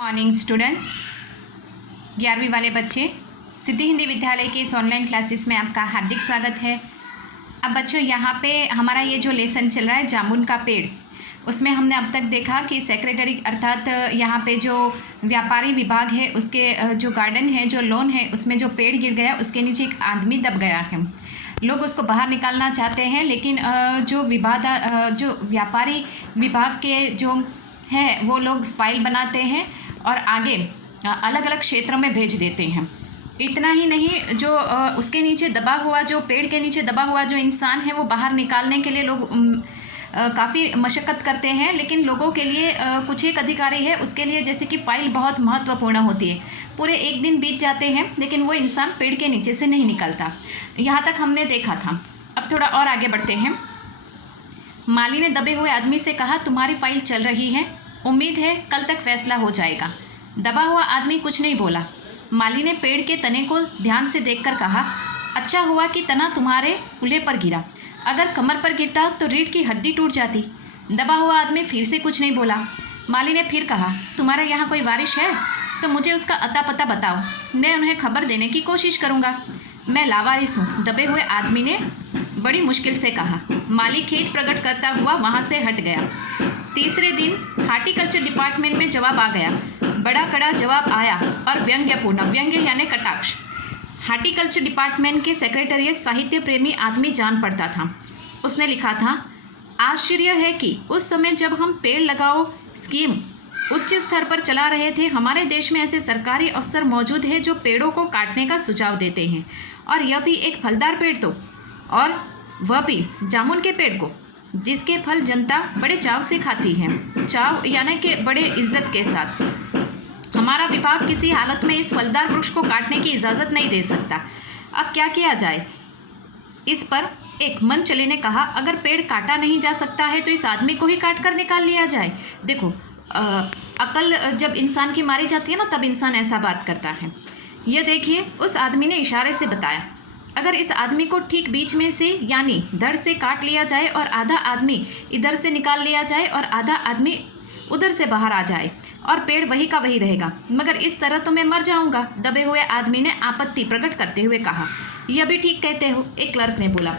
Morning students, 11वीं वाले बच्चे, सिद्धि हिंदी विद्यालय की इस ऑनलाइन क्लासेस में आपका हार्दिक स्वागत है। अब बच्चों, यहाँ पे हमारा ये जो लेसन चल रहा है जामुन का पेड़, उसमें हमने अब तक देखा कि सेक्रेटरी अर्थात यहाँ पे जो व्यापारी विभाग है उसके जो गार्डन है, जो लॉन है, उसमें जो पेड़ गिर गया उसके नीचे एक आदमी दब गया है। लोग उसको बाहर निकालना चाहते हैं, लेकिन जो व्यापारी विभाग के जो है वो लोग फाइल बनाते हैं और आगे अलग अलग क्षेत्रों में भेज देते हैं। इतना ही नहीं, जो उसके नीचे दबा हुआ, जो पेड़ के नीचे दबा हुआ जो इंसान है वो बाहर निकालने के लिए लोग काफ़ी मशक्क़त करते हैं, लेकिन लोगों के लिए कुछ एक अधिकारी है उसके लिए जैसे कि फ़ाइल बहुत महत्वपूर्ण होती है। पूरे एक दिन बीत जाते हैं लेकिन वो इंसान पेड़ के नीचे से नहीं निकलता। यहाँ तक हमने देखा था। अब थोड़ा और आगे बढ़ते हैं। माली ने दबे हुए आदमी से कहा, तुम्हारी फाइल चल रही है, उम्मीद है कल तक फैसला हो जाएगा। दबा हुआ आदमी कुछ नहीं बोला। माली ने पेड़ के तने को ध्यान से देखकर कहा, अच्छा हुआ कि तना तुम्हारे कूल्हे पर गिरा, अगर कमर पर गिरता तो रीढ़ की हड्डी टूट जाती। दबा हुआ आदमी फिर से कुछ नहीं बोला। माली ने फिर कहा, तुम्हारे यहाँ कोई वारिश है तो मुझे उसका अता पता बताओ, मैं उन्हें खबर देने की कोशिश करूँगा। मैं लावारिस हूँ, दबे हुए आदमी ने बड़ी मुश्किल से कहा। माली खेद प्रकट करता हुआ वहाँ से हट गया। तीसरे दिन हार्टिकल्चर डिपार्टमेंट में जवाब आ गया। बड़ा कड़ा जवाब आया और व्यंग्यपूर्ण, व्यंग्य यानी कटाक्ष। हार्टिकल्चर डिपार्टमेंट के सेक्रेटरिएट साहित्य प्रेमी आदमी जान पड़ता था। उसने लिखा था, आश्चर्य है कि उस समय जब हम पेड़ लगाओ स्कीम उच्च स्तर पर चला रहे थे, हमारे देश में ऐसे सरकारी अफसर मौजूद हैं जो पेड़ों को काटने का सुझाव देते हैं, और यह भी एक फलदार पेड़ तो, और वह भी जामुन के पेड़ को, जिसके फल जनता बड़े चाव से खाती है, चाव यानी कि बड़े इज्जत के साथ। हमारा विभाग किसी हालत में इस फलदार वृक्ष को काटने की इजाज़त नहीं दे सकता। अब क्या किया जाए? इस पर एक मन चले ने कहा, अगर पेड़ काटा नहीं जा सकता है तो इस आदमी को ही काट कर निकाल लिया जाए। देखो, अकल जब इंसान की मारी जाती है ना, तब इंसान ऐसा बात करता है। यह देखिए, उस आदमी ने इशारे से बताया, अगर इस आदमी को ठीक बीच में से यानी धड़ से काट लिया जाए और आधा आदमी इधर से निकाल लिया जाए और आधा आदमी उधर से बाहर आ जाए और पेड़ वही का वही रहेगा, मगर इस तरह तो मैं मर जाऊंगा। दबे हुए आदमी ने आपत्ति प्रकट करते हुए कहा। यह भी ठीक कहते हो, एक क्लर्क ने बोला।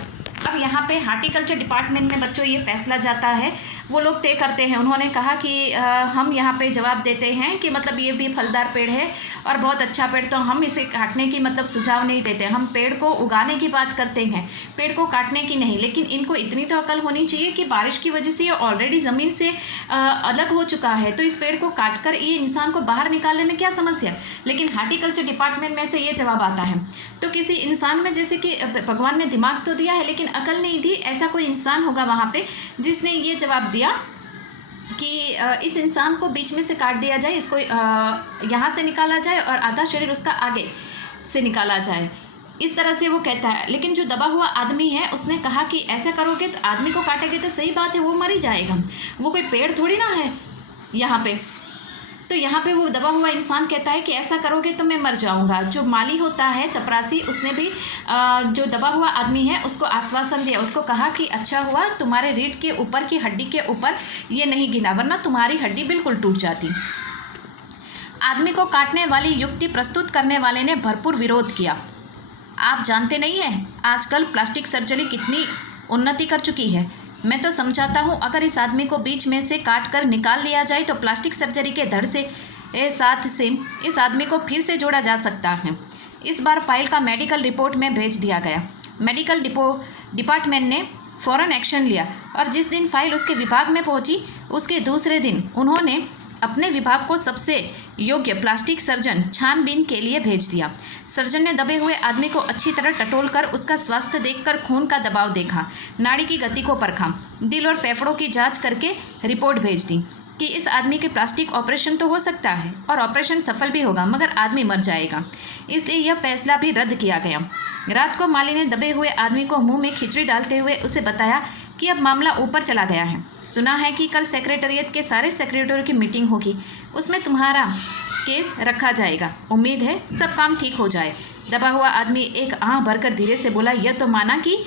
अब यहाँ पे हार्टिकल्चर डिपार्टमेंट में बच्चों ये फैसला जाता है, वो लोग तय करते हैं। उन्होंने कहा कि हम यहाँ पे जवाब देते हैं कि मतलब ये भी फलदार पेड़ है और बहुत अच्छा पेड़, तो हम इसे काटने की मतलब सुझाव नहीं देते। हम पेड़ को उगाने की बात करते हैं, पेड़ को काटने की नहीं। लेकिन इनको इतनी तो अकल होनी चाहिए कि बारिश की वजह से ये ऑलरेडी ज़मीन से अलग हो चुका है, तो इस पेड़ को काट कर ये इंसान को बाहर निकालने में क्या समस्या। लेकिन हार्टिकल्चर डिपार्टमेंट में से ये जवाब आता है। तो किसी इंसान में जैसे कि भगवान ने दिमाग तो दिया है लेकिन अकल नहीं दी, ऐसा कोई इंसान होगा वहाँ पे जिसने ये जवाब दिया कि इस इंसान को बीच में से काट दिया जाए, इसको यहाँ से निकाला जाए और आधा शरीर उसका आगे से निकाला जाए। इस तरह से वो कहता है। लेकिन जो दबा हुआ आदमी है उसने कहा कि ऐसा करोगे तो आदमी को काटेंगे तो सही बात है, वो मर ही जाएगा, वो कोई पेड़ थोड़ी ना है यहाँ पे। तो यहाँ पे वो दबा हुआ इंसान कहता है कि ऐसा करोगे तो मैं मर जाऊंगा। जो माली होता है, चपरासी, उसने भी जो दबा हुआ आदमी है उसको आश्वासन दिया। उसको कहा कि अच्छा हुआ तुम्हारे रीढ़ के ऊपर की हड्डी के ऊपर ये नहीं गिरा, वरना तुम्हारी हड्डी बिल्कुल टूट जाती। आदमी को काटने वाली युक्ति प्रस्तुत करने वाले ने भरपूर विरोध किया। आप जानते नहीं हैं आजकल प्लास्टिक सर्जरी कितनी उन्नति कर चुकी है। मैं तो समझाता हूँ, अगर इस आदमी को बीच में से काट कर निकाल लिया जाए तो प्लास्टिक सर्जरी के धड़ से साथ से इस आदमी को फिर से जोड़ा जा सकता है। इस बार फाइल का मेडिकल रिपोर्ट में भेज दिया गया। मेडिकल डिपार्टमेंट ने फ़ौरन एक्शन लिया और जिस दिन फाइल उसके विभाग में पहुंची उसके दूसरे दिन उन्होंने अपने विभाग को सबसे योग्य प्लास्टिक सर्जन छानबीन के लिए भेज दिया। सर्जन ने दबे हुए आदमी को अच्छी तरह टटोलकर उसका स्वास्थ्य देखकर खून का दबाव देखा, नाड़ी की गति को परखा, दिल और फेफड़ों की जांच करके रिपोर्ट भेज दी कि इस आदमी के प्लास्टिक ऑपरेशन तो हो सकता है और ऑपरेशन सफल भी होगा, मगर आदमी मर जाएगा। इसलिए यह फैसला भी रद्द किया गया। रात को माली ने दबे हुए आदमी को मुँह में खिचड़ी डालते हुए उसे बताया कि अब मामला ऊपर चला गया है। सुना है कि कल सेक्रेटरिएट के सारे सेक्रेटरी की मीटिंग होगी, उसमें तुम्हारा केस रखा जाएगा। उम्मीद है सब काम ठीक हो जाए। दबा हुआ आदमी एक आह भरकर धीरे से बोला, यह तो माना कि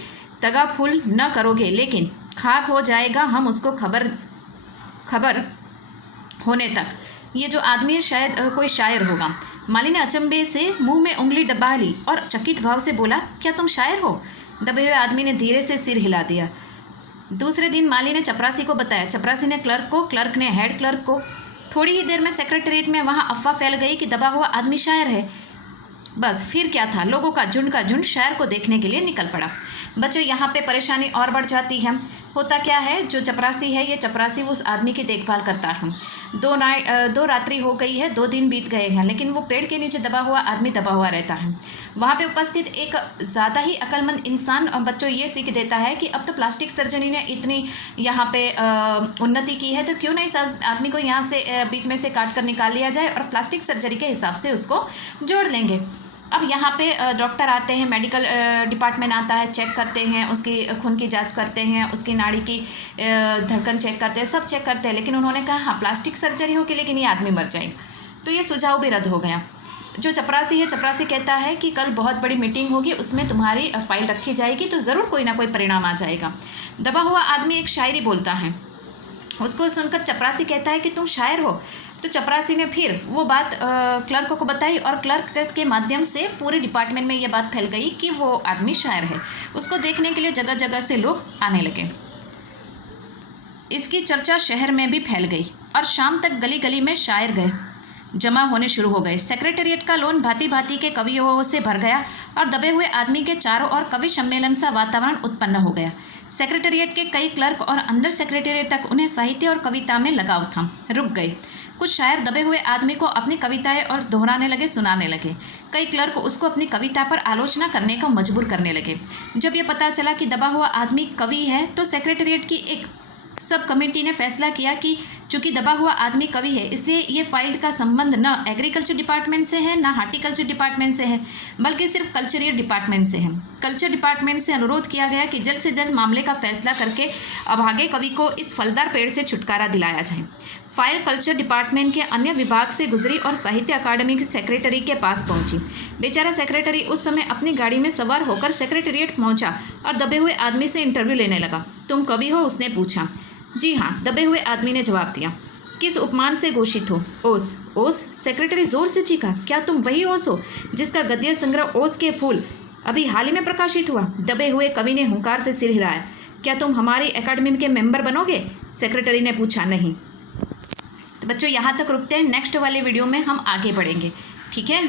तगा फूल न करोगे, लेकिन खाक हो जाएगा हम उसको खबर होने तक। ये जो आदमी है शायद कोई शायर होगा। माली ने अचंभे से मुंह में उंगली दबा ली और चकित भाव से बोला, क्या तुम शायर हो? दबे हुए आदमी ने धीरे से सिर हिला दिया। दूसरे दिन माली ने चपरासी को बताया। चपरासी ने क्लर्क को, क्लर्क ने हेड क्लर्क को। थोड़ी ही देर में सेक्रेटरीट में वहाँ अफवाह फैल गई कि दबा हुआ आदमी शायर है। बस फिर क्या था, लोगों का झुंड शायर को देखने के लिए निकल पड़ा। बच्चों, यहाँ पे परेशानी और बढ़ जाती है। होता क्या है, जो चपरासी है, ये चपरासी उस आदमी की देखभाल करता है। 2 रात्रि हो गई है, 2 दिन बीत गए हैं, लेकिन वो पेड़ के नीचे दबा हुआ आदमी दबा हुआ रहता है। वहाँ पे उपस्थित एक ज़्यादा ही अक्लमंद इंसान बच्चों ये सीख देता है कि अब तो प्लास्टिक सर्जरी ने इतनी यहाँ पे उन्नति की है, तो क्यों ना इस आदमी को यहाँ से बीच में से काट कर निकाल लिया जाए और प्लास्टिक सर्जरी के हिसाब से उसको जोड़ लेंगे। अब यहाँ पे डॉक्टर आते हैं, मेडिकल डिपार्टमेंट आता है, चेक करते हैं, उसकी खून की जांच करते हैं, उसकी नाड़ी की धड़कन चेक करते हैं, सब चेक करते हैं। लेकिन उन्होंने कहा हाँ प्लास्टिक सर्जरी होगी, लेकिन ये आदमी मर जाएगा। तो ये सुझाव भी रद्द हो गया। जो चपरासी है, चपरासी कहता है कि कल बहुत बड़ी मीटिंग होगी, उसमें तुम्हारी फाइल रखी जाएगी, तो ज़रूर कोई ना कोई परिणाम आ जाएगा। दबा हुआ आदमी एक शायरी बोलता है। उसको सुनकर चपरासी कहता है कि तुम शायर हो। तो चपरासी ने फिर वो बात क्लर्क को बताई और क्लर्क के माध्यम से पूरे डिपार्टमेंट में ये बात फैल गई कि वो आदमी शायर है। उसको देखने के लिए जगह जगह से लोग आने लगे। इसकी चर्चा शहर में भी फैल गई और शाम तक गली गली में शायर गए जमा होने शुरू हो गए। सेक्रेटेरिएट का लॉन भांति भांति के कवियों से भर गया और दबे हुए आदमी के चारों ओर कवि सम्मेलन सा वातावरण उत्पन्न हो गया। सेक्रेटेरिएट के कई क्लर्क और अंदर सेक्रेटेरिएट तक उन्हें साहित्य और कविता में लगाव था, रुक गए। कुछ शायर दबे हुए आदमी को अपनी कविताएं और दोहराने लगे, सुनाने लगे। कई क्लर्क उसको अपनी कविता पर आलोचना करने को मजबूर करने लगे। जब यह पता चला कि दबा हुआ आदमी कवि है, तो सेक्रेटेरिएट की एक सब कमेटी ने फैसला किया कि चूंकि दबा हुआ आदमी कवि है, इसलिए ये फाइल का संबंध न एग्रीकल्चर डिपार्टमेंट से है, न हार्टिकल्चर डिपार्टमेंट से है, बल्कि सिर्फ कल्चरियल डिपार्टमेंट से है। कल्चर डिपार्टमेंट से अनुरोध किया गया कि जल्द से जल्द मामले का फैसला करके अभागे कवि को इस फलदार पेड़ से छुटकारा दिलाया जाए। फाइल कल्चर डिपार्टमेंट के अन्य विभाग से गुजरी और साहित्य अकादमी के सेक्रेटरी के पास पहुंची। बेचारा सेक्रेटरी उस समय अपनी गाड़ी में सवार होकर सेक्रेटेरिएट पहुंचा और दबे हुए आदमी से इंटरव्यू लेने लगा। तुम कवि हो? उसने पूछा। जी हाँ, दबे हुए आदमी ने जवाब दिया। किस उपमान से घोषित हो? ओस। ओस? सेक्रेटरी जोर से चीखा। क्या तुम वही ओस हो जिसका गद्य संग्रह ओस के फूल अभी हाल ही में प्रकाशित हुआ? दबे हुए कवि ने हुंकार से सिर हिलाया। क्या तुम हमारी एकेडमी के मेंबर बनोगे? सेक्रेटरी ने पूछा। नहीं। तो बच्चों यहाँ तक रुकते हैं, नेक्स्ट वाले वीडियो में हम आगे बढ़ेंगे, ठीक है।